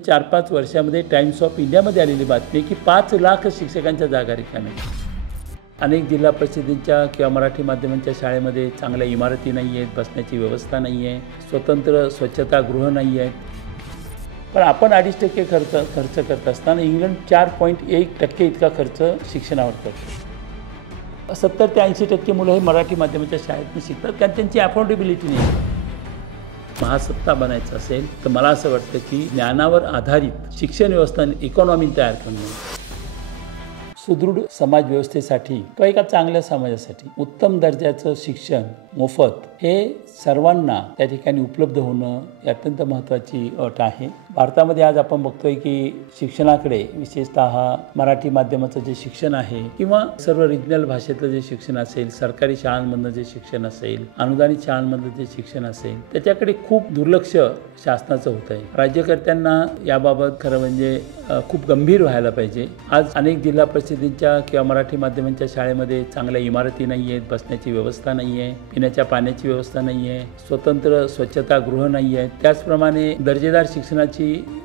4-5 वर्षामध्ये times of इंडियामध्ये आलेली बातमी की 5 लाख शिक्षकांच्या जागा रिकाम्या आहेत। अनेक जिल्हा परिषदेच्या किंवा मराठी माध्यमांच्या शाळेमध्ये चांगल्या इमारती नाही आहेत, बसण्याची व्यवस्था नाही आहे, स्वतंत्र स्वच्छतागृह नाही आहेत। पण आपण 2.5% खर्च करत असताना इंग्लंड 4.1% इतका खर्च शिक्षणावर करतो। 70 ते 80% मुलं हे मराठी माध्यमाच्या शाळेतून शिकतात कारण त्यांची अफोर्डेबिलिटी नाही। महासत्ता बनायचं असेल तर मला असं वाटतं की ज्ञानावर आधारित शिक्षण व्यवस्था इकॉनॉमी तयार करणं, सुदृढ समाज व्यवस्थेसाठी किंवा एका चांगल्या समाजासाठी उत्तम दर्जाचं शिक्षण मोफत हे सर्वांना त्या ठिकाणी उपलब्ध होणं ही अत्यंत महत्त्वाची अट आहे। भारतामध्ये आज आपण बघतोय की शिक्षणाकडे विशेषतः मराठी माध्यमाचं जे शिक्षण आहे किंवा सर्व रिजनल भाषेतलं जे शिक्षण असेल, सरकारी शाळांमधलं जे शिक्षण असेल, अनुदानित शाळांमधलं जे शिक्षण असेल, त्याच्याकडे खूप दुर्लक्ष शासनाचं होत आहे। राज्यकर्त्यांना याबाबत खरं म्हणजे खूप गंभीर व्हायला पाहिजे। आज अनेक जिल्हा परिषदेच्या किंवा मराठी माध्यमांच्या शाळेमध्ये चांगल्या इमारती नाही आहेत, बसण्याची व्यवस्था नाही आहे, पिण्याच्या पाण्याची व्यवस्था नाही आहे, स्वतंत्र स्वच्छतागृह नाही आहेत। त्याचप्रमाणे दर्जेदार शिक्षणाची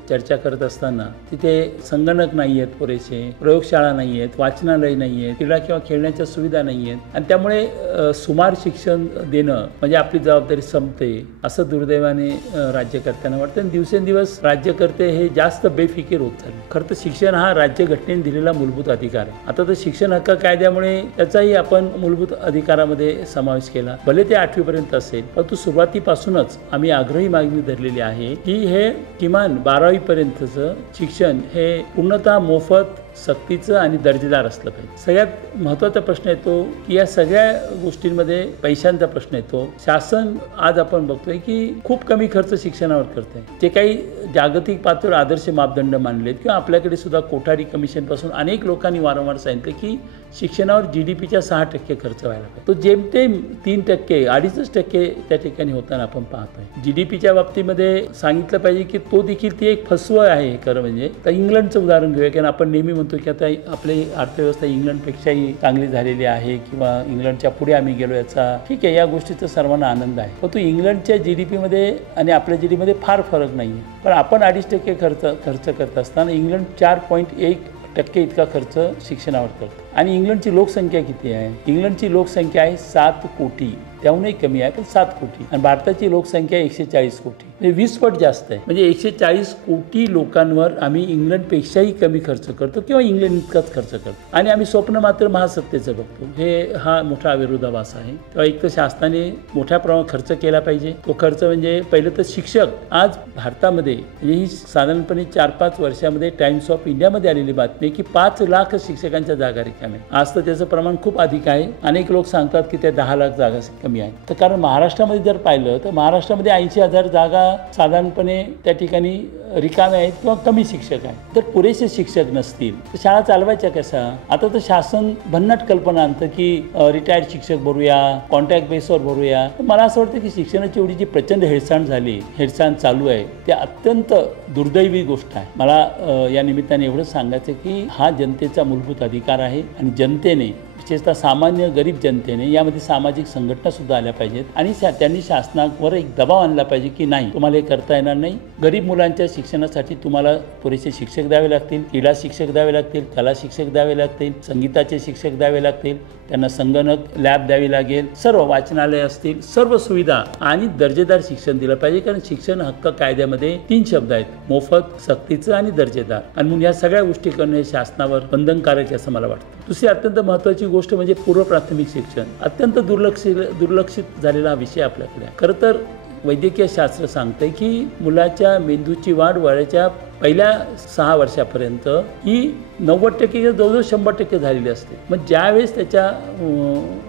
चर्चा करत असताना तिथे संगणक नाही आहेत, पुरेसे प्रयोगशाळा नाही आहेत, वाचनालय नाही आहेत, क्रीडा किंवा खेळण्याच्या सुविधा नाही आहेत आणि त्यामुळे सुमार शिक्षण देणं म्हणजे आपली जबाबदारी संपते असं दुर्दैवाने राज्यकर्त्यांना वाटतं आणि दिवसेंदिवस राज्यकर्ते हे जास्त बेफिकीर होत चालले। खरं तर शिक्षण हा राज्यघटनेने दिलेला मूलभूत अधिकार आहे। आता तर शिक्षण हक्क कायद्यामुळे त्याचाही आपण मूलभूत अधिकारामध्ये समावेश केला, भले ते 8वी पर्यंत असेल, परंतु सुरुवातीपासूनच आम्ही आग्रही मागणी धरलेली आहे की हे किमान 12वी पर्यंतचं शिक्षण हे पूर्णतः मोफत, सक्तीचं आणि दर्जेदार असलं पाहिजे। सगळ्यात महत्त्वाचा प्रश्न येतो की या सगळ्या गोष्टींमध्ये पैशांचा प्रश्न येतो। शासन आज आपण बघतोय की खूप कमी खर्च शिक्षणावर करते। जे काही जागतिक पातळीवर आदर्श मापदंड मानलेत किंवा आपल्याकडे सुद्धा कोठारी कमिशनपासून अनेक लोकांनी वारंवार सांगितले की शिक्षणावर GDPच्या 6% खर्च व्हायला पाहिजे। तो जेमतेम 3%, 2.5% त्या ठिकाणी होताना आपण पाहतोय। GDPच्या बाबतीमध्ये सांगितलं पाहिजे की तो देखील ती एक फसवं आहे खरं म्हणजे। तर इंग्लंडचं उदाहरण घेऊया कारण आपण नेहमी म्हणतो की आता आपली अर्थव्यवस्था इंग्लंडपेक्षाही चांगली झालेली आहे किंवा इंग्लंडच्या पुढे आम्ही गेलो याचा ठीक आहे, या गोष्टीचा सर्वांना आनंद आहे। पण तो इंग्लंडच्या GDPमध्ये आणि आपल्या GDPमध्ये फार फरक नाही आहे। पण आपण 2.5% खर्च करत असताना इंग्लंड 4.1% इतका खर्च शिक्षणावर करतो आणि इंग्लंडची लोकसंख्या किती आहे? इंग्लंडची लोकसंख्या आहे 7 कोटी, त्याहूनही कमी आहे पण 7 कोटी आणि भारताची लोकसंख्या 140 कोटी, म्हणजे 20 पट जास्त आहे। म्हणजे 140 कोटी लोकांवर आम्ही इंग्लंडपेक्षाही कमी खर्च करतो किंवा इंग्लंड इतकाच खर्च करतो आणि आम्ही स्वप्न मात्र महासत्तेचं बघतो। हा मोठा विरोधाभास आहे। तेव्हा एक तर शासनाने मोठ्या प्रमाणात खर्च केला पाहिजे। तो खर्च म्हणजे पहिलं तर शिक्षक आज भारतामध्ये ही साधारणपणे 4-5 वर्षामध्ये टाइम्स ऑफ इंडियामध्ये आलेली बातमी की 5 लाख शिक्षकांच्या जागा रिकाम्या आहेत। आज तर त्याचं प्रमाण खूप अधिक आहे। अनेक लोक सांगतात की त्या 10 लाख जागा कमी आहेत। तर कारण महाराष्ट्रामध्ये जर पाहिलं तर महाराष्ट्रामध्ये 80,000 जागा साधारणपणे त्या ठिकाणी रिकाम्या आहेत किंवा कमी शिक्षक आहेत। तर पुरेसे शिक्षक नसतील तर शाळा चालवायच्या कसा? आता तर शासन भन्नाट कल्पना आणतं की रिटायर्ड शिक्षक भरूया, कॉन्ट्रॅक्ट बेसवर भरूया। मला असं वाटतं की शिक्षणाची एवढी जी प्रचंड हेळसांड चालू आहे ते अत्यंत दुर्दैवी गोष्ट आहे। मला या निमित्ताने एवढंच सांगायचं की हा जनतेचा मूलभूत अधिकार आहे आणि जनतेने विशेषतः सामान्य गरीब जनतेने यामध्ये सामाजिक संघटना सुद्धा आल्या पाहिजेत आणि त्यांनी शासनावर एक दबाव आणला पाहिजे की नाही, तुम्हाला हे करता येणार नाही। गरीब मुलांच्या शिक्षणासाठी तुम्हाला पुरेसे शिक्षक द्यावे लागतील, क्रीडा शिक्षक द्यावे लागतील, कला शिक्षक द्यावे लागतील, संगीताचे शिक्षक द्यावे लागतील, त्यांना संगणक लॅब द्यावी लागेल, सर्व वाचनालय असतील, सर्व सुविधा आणि दर्जेदार शिक्षण दिलं पाहिजे। कारण शिक्षण हक्क कायद्यामध्ये 3 शब्द आहेत, मोफत, सक्तीचं आणि दर्जेदार, आणि म्हणून या सगळ्या गोष्टी करणे शासनावर बंधनकारक आहे असं मला वाटतं। दुसरी अत्यंत महत्त्वाची गोष्ट म्हणजे पूर्व प्राथमिक शिक्षण अत्यंत दुर्लक्षित झालेला विषय आपल्याकडे। खरं तर वैद्यकीय शास्त्र सांगते की मुलाच्या मेंदूची वाढ वयाच्या पहिल्या 6 वर्षापर्यंत ही 90% किंवा जवळजवळ 100% झालेली असते। मग ज्यावेळेस त्याच्या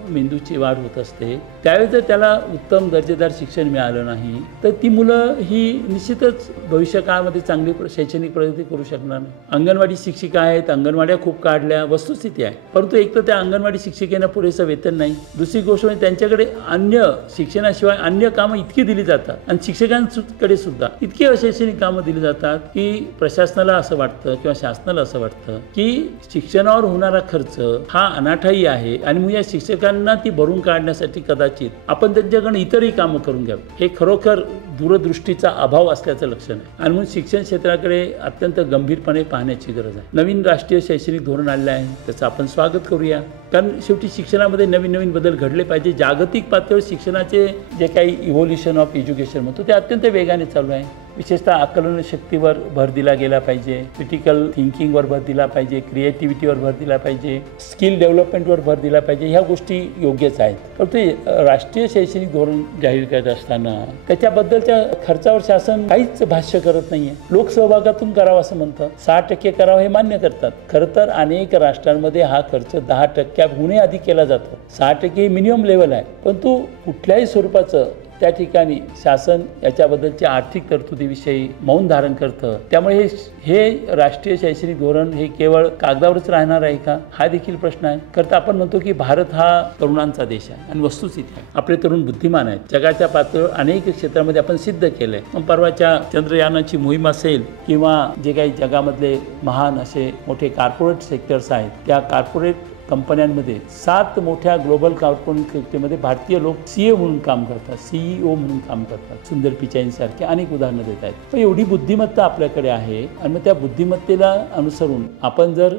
मेंदूची वाढ होत असते त्यावेळेस जर त्याला उत्तम दर्जेदार शिक्षण मिळालं नाही तर ती मुलं ही निश्चितच भविष्यकाळामध्ये चांगली शैक्षणिक प्रगती करू शकणार नाही। अंगणवाडी शिक्षिका आहेत, अंगणवाड्या खूप काढल्या, वस्तुस्थिती आहे, परंतु एक तर त्या अंगणवाडी शिक्षिकेनं पुरेसं वेतन नाही। दुसरी गोष्ट म्हणजे त्यांच्याकडे अन्य शिक्षणाशिवाय अन्य कामं इतकी दिली जातात आणि शिक्षकांकडे सुद्धा इतकी अशैक्षणिक कामं दिली जातात की प्रशासनाला असं वाटतं किंवा शासनाला असं वाटतं की शिक्षणावर होणारा खर्च हा अनाठायी आहे आणि मग या शिक्षकांना ती भरून काढण्यासाठी कदाचित आपण त्यांच्याकडे इतरही कामं करून घ्यावी, हे खरोखर दूरदृष्टीचा अभाव असल्याचं लक्षण आहे. आणि म्हणून शिक्षण क्षेत्राकडे अत्यंत गंभीरपणे पाहण्याची गरज आहे. नवीन राष्ट्रीय शैक्षणिक धोरण आलेलं आहे, त्याचं आपण स्वागत करूया, कारण शेवटी शिक्षणामध्ये नवीन नवीन बदल घडले पाहिजे. जागतिक पातळीवर शिक्षणाचे जे काही इव्होल्युशन ऑफ एज्युकेशन म्हणतो ते अत्यंत वेगाने चालू आहे. विशेषतः आकलन शक्तीवर भर दिला गेला पाहिजे, क्रिटिकल थिंकिंगवर भर दिला पाहिजे, क्रिएटिव्हिटीवर भर दिला पाहिजे, स्किल डेव्हलपमेंटवर भर दिला पाहिजे. ह्या गोष्टी योग्यच आहेत. परंतु राष्ट्रीय शैक्षणिक धोरण जाहीर करत असताना त्याच्याबद्दलच्या खर्चावर शासन काहीच भाष्य करत नाहीये. लोकसहभागातून करावं असं म्हणतं, 6% करावं हे मान्य करतात. खरं तर अनेक राष्ट्रांमध्ये हा खर्च 10%हूनही अधिक केला जातो. 6% ही मिनिमम लेवल आहे, परंतु कुठल्याही स्वरूपाचं त्या ठिकाणी शासन याच्याबद्दलच्या आर्थिक तरतुदीविषयी मौन धारण करतं. त्यामुळे हे राष्ट्रीय शैक्षणिक धोरण हे केवळ कागदावरच राहणार आहे का, हा देखील प्रश्न आहे. खरं तर आपण म्हणतो की भारत हा तरुणांचा देश आहे आणि वस्तुस्थिती आहे, आपले तरुण बुद्धिमान आहेत. जगाच्या पातळीवर अनेक क्षेत्रामध्ये आपण सिद्ध केलंय. मग परवाच्या चंद्रयानाची मोहीम असेल किंवा जे काही जगामधले महान असे मोठे कॉर्पोरेट सेक्टर्स आहेत, त्या कॉर्पोरेट कंपन्यांमध्ये 7 मोठ्या ग्लोबल कॉर्पोरेट सेक्टरमध्ये भारतीय लोक सीए म्हणून काम करतात, सीईओ म्हणून काम करतात. सुंदर पिचाईंसारखे अनेक उदाहरणं देत आहेत. पण एवढी बुद्धिमत्ता आपल्याकडे आहे आणि मग त्या बुद्धिमत्तेला अनुसरून आपण जर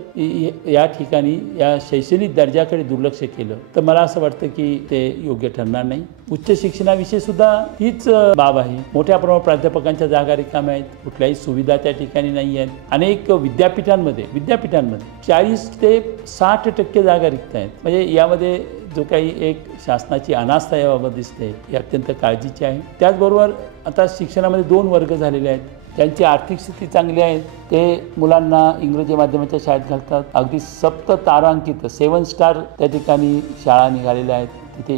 या ठिकाणी या शैक्षणिक दर्जाकडे दुर्लक्ष केलं तर मला असं वाटतं की ते योग्य ठरणार नाही. उच्च शिक्षणाविषयी सुद्धा हीच बाब आहे. मोठ्या प्रमाणात प्राध्यापकांच्या जागा रिकाम्या आहेत, कुठल्याही सुविधा त्या ठिकाणी नाही आहेत. अनेक विद्यापीठांमध्ये 40 ते 60% जागा रिक्त आहेत. म्हणजे यामध्ये जो काही एक शासनाची अनास्था याबाबत दिसते ही अत्यंत काळजीची आहे. त्याचबरोबर आता शिक्षणामध्ये 2 वर्ग झालेले आहेत. त्यांची आर्थिक स्थिती चांगली आहे ते मुलांना इंग्रजी माध्यमाच्या शाळेत घालतात. अगदी 7 तारांकित 7 स्टार त्या ठिकाणी शाळा निघालेल्या आहेत. तिथे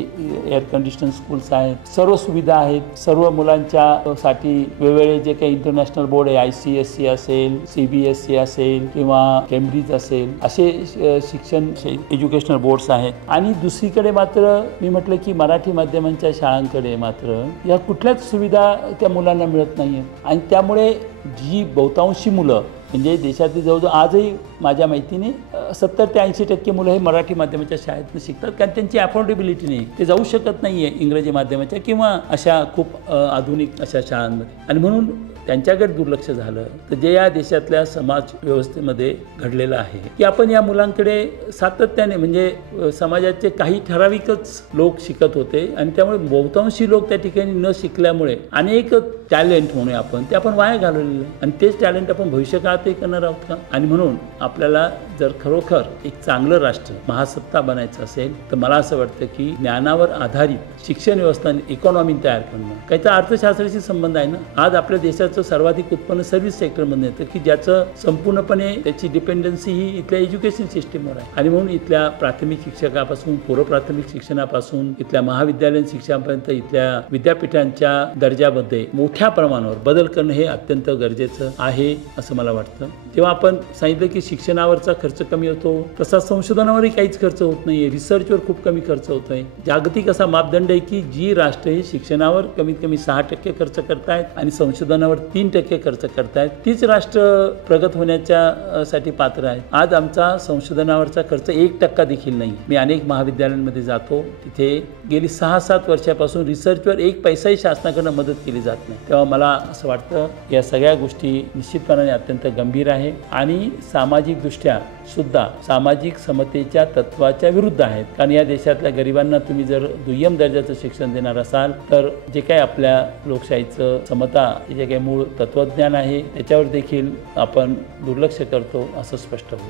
एअर कंडिशन स्कूल्स आहेत, सर्व सुविधा आहेत. सर्व मुलांच्या साठी वेगवेगळे जे काही इंटरनॅशनल बोर्ड आहे, ICSE असेल, CBSE असेल किंवा केम्ब्रिज असेल, असे शिक्षण एज्युकेशनल बोर्ड्स आहेत. आणि दुसरीकडे मात्र मी म्हटलं की मराठी माध्यमांच्या शाळांकडे मात्र या कुठल्याच सुविधा त्या मुलांना मिळत नाही आहेत. आणि त्यामुळे जी बहुतांशी मुलं म्हणजे देशातील जवळजवळ आजही माझ्या माहितीने 70 ते 80% मुलं हे मराठी माध्यमाच्या शाळेतून शिकतात, कारण त्यांची अफोर्डेबिलिटी नाही, ते जाऊ शकत नाही आहे इंग्रजी माध्यमाच्या किंवा अशा खूप आधुनिक अशा शाळांमध्ये. आणि म्हणून त्यांच्याकडे दुर्लक्ष झालं तर जे या देशातल्या समाज व्यवस्थेमध्ये घडलेलं आहे की आपण या मुलांकडे सातत्याने म्हणजे समाजाचे काही ठराविकच लोक शिकत होते आणि त्यामुळे बहुतांशी लोक त्या ठिकाणी न शिकल्यामुळे अनेक टॅलेंट म्हणून आपण वाया घालवलेलं आहे आणि तेच टॅलेंट आपण भविष्यकाळातही करणार आहोत का. आणि म्हणून आपल्याला जर खरोखर एक चांगलं राष्ट्र महासत्ता बनायचं असेल तर मला असं वाटतं की ज्ञानावर आधारित शिक्षण व्यवस्था इकॉनॉमी तयार करणं, काहीचा अर्थशास्त्राशी संबंध आहे ना. आज आपल्या देशाचं सर्वाधिक उत्पन्न सर्व्हिस सेक्टरमध्ये येतं की ज्याचं संपूर्णपणे त्याची डिपेंडन्सी ही इथल्या एज्युकेशन सिस्टीमवर आहे. आणि म्हणून इथल्या प्राथमिक शिक्षकापासून पूर्व प्राथमिक शिक्षणापासून इथल्या महाविद्यालयीन शिक्षणापर्यंत इथल्या विद्यापीठांच्या दर्जामध्ये मोठ्या प्रमाणावर बदल करणं हे अत्यंत गरजेचं आहे असं मला वाटतं. जेव्हा आपण सांगितलं की शिक्षणावरचा खर्च कमी होतो तसा संशोधनावरही काहीच खर्च होत नाही, रिसर्चवर खूप कमी खर्च होत आहे. जागतिक असा मापदंड आहे की जी राष्ट्र ही शिक्षणावर कमीत कमी 6% खर्च करतायत आणि संशोधनावर 3% खर्च करतायत तीच राष्ट्र प्रगत होण्याच्या साठी पात्र आहे. आज आमचा संशोधनावरचा खर्च 1% देखील नाही. मी अनेक महाविद्यालयांमध्ये जातो, तिथे गेली 6-7 वर्षापासून रिसर्चवर 1 पैसाही शासनाकडून मदत केली जात नाही. तेव्हा मला असं वाटतं या सगळ्या गोष्टी निश्चितपणाने अत्यंत गंभीर आहे आणि सामाजिक दृष्ट्या सुद्धा सामाजिक समतेच्या तत्वाच्या विरुद्ध आहेत. कारण या देशातल्या गरिबांना तुम्ही जर दुय्यम दर्जाचं शिक्षण देणार असाल तर जे काही आपल्या लोकशाहीचं समता जे काही मूळ तत्वज्ञान आहे त्याच्यावर देखील आपण दुर्लक्ष करतो असं स्पष्ट होईल.